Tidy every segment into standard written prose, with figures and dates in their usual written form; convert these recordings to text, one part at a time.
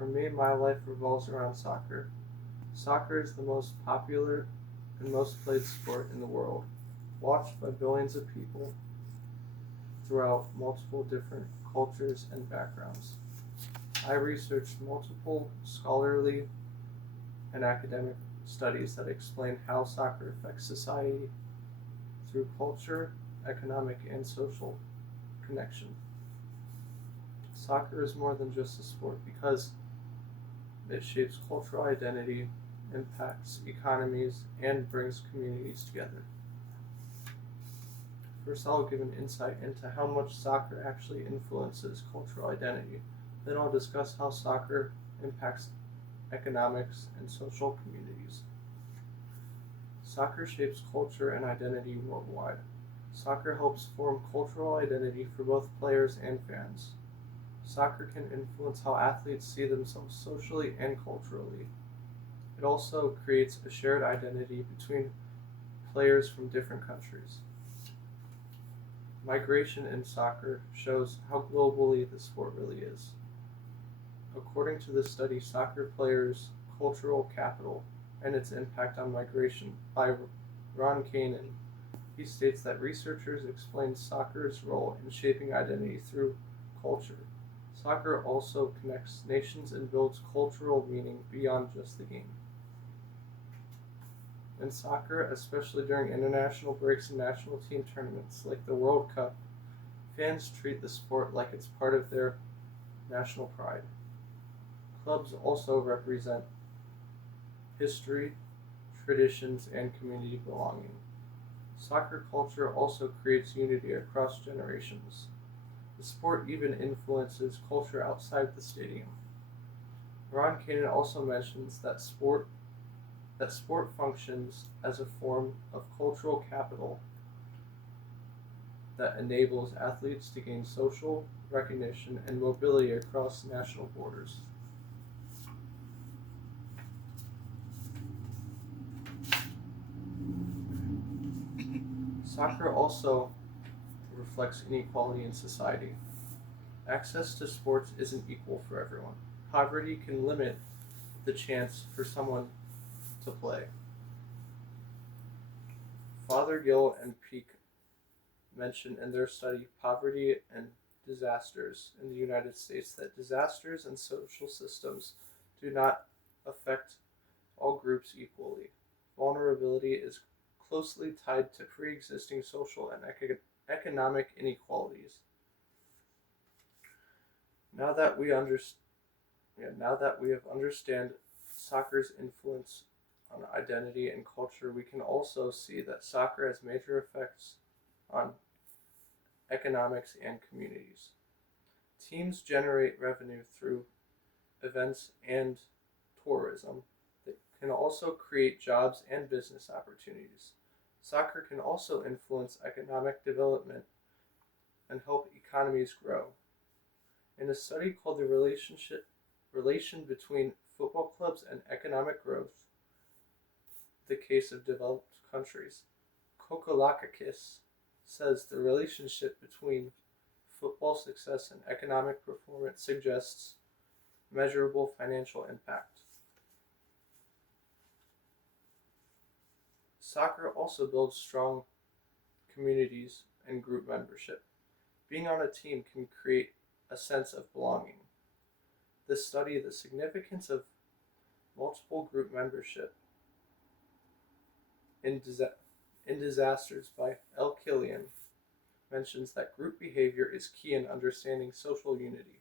For me, my life revolves around soccer. Soccer is the most popular and most played sport in the world, watched by billions of people throughout multiple different cultures and backgrounds. I researched multiple scholarly and academic studies that explain how soccer affects society through culture, economic, and social connection. Soccer is more than just a sport because it shapes cultural identity, impacts economies, and brings communities together. First, I'll give an insight into how much soccer actually influences cultural identity. Then, I'll discuss how soccer impacts economics and social communities. Soccer shapes culture and identity worldwide. Soccer helps form cultural identity for both players and fans. Soccer can influence how athletes see themselves socially and culturally. It also creates a shared identity between players from different countries. Migration in soccer shows how globally the sport really is. According to the study Soccer Players' Cultural Capital and Its Impact on Migration by Ron Kanan, he states that researchers explain soccer's role in shaping identity through culture. Soccer also connects nations and builds cultural meaning beyond just the game. In soccer, especially during international breaks and national team tournaments like the World Cup, fans treat the sport like it's part of their national pride. Clubs also represent history, traditions, and community belonging. Soccer culture also creates unity across generations. The sport even influences culture outside the stadium. Ron Kanan also mentions that sport functions as a form of cultural capital that enables athletes to gain social recognition and mobility across national borders. Soccer also reflects inequality in society. Access to sports isn't equal for everyone. Poverty can limit the chance for someone to play. Fothergill and Peake mention in their study Poverty and Disasters in the United States that disasters and social systems do not affect all groups equally. Vulnerability is closely tied to pre existing social and economic inequalities. Now that we understand Now that we have understand soccer's influence on identity and culture, we can also see that soccer has major effects on economics and communities. Teams generate revenue through events and tourism that can also create jobs and business opportunities. Soccer can also influence economic development and help economies grow. In a study called The Relation Between Football Clubs and Economic Growth, the case of developed countries, Kokolakakis says the relationship between football success and economic performance suggests measurable financial impact. Soccer also builds strong communities and group membership. Being on a team can create a sense of belonging. This study, The Significance of Multiple Group Membership in Disasters by L. Killian, mentions that group behavior is key in understanding social unity.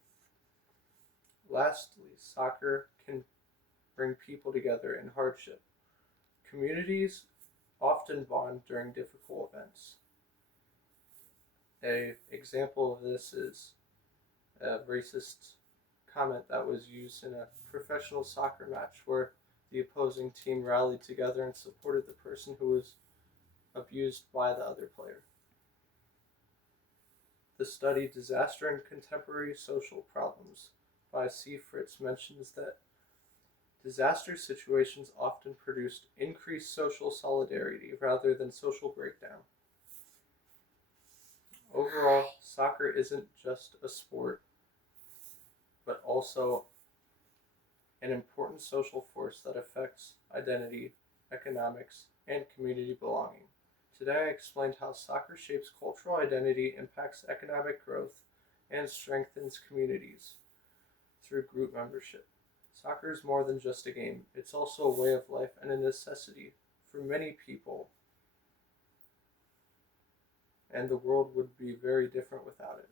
Lastly, soccer can bring people together in hardship. Communities often bond during difficult events. An example of this is a racist comment that was used in a professional soccer match where the opposing team rallied together and supported the person who was abused by the other player. The study Disaster and Contemporary Social Problems by C. Fritz mentions that disaster situations often produced increased social solidarity rather than social breakdown. Overall, soccer isn't just a sport, but also an important social force that affects identity, economics, and community belonging. Today I explained how soccer shapes cultural identity, impacts economic growth, and strengthens communities through group membership. Soccer is more than just a game, it's also a way of life and a necessity for many people, and the world would be very different without it.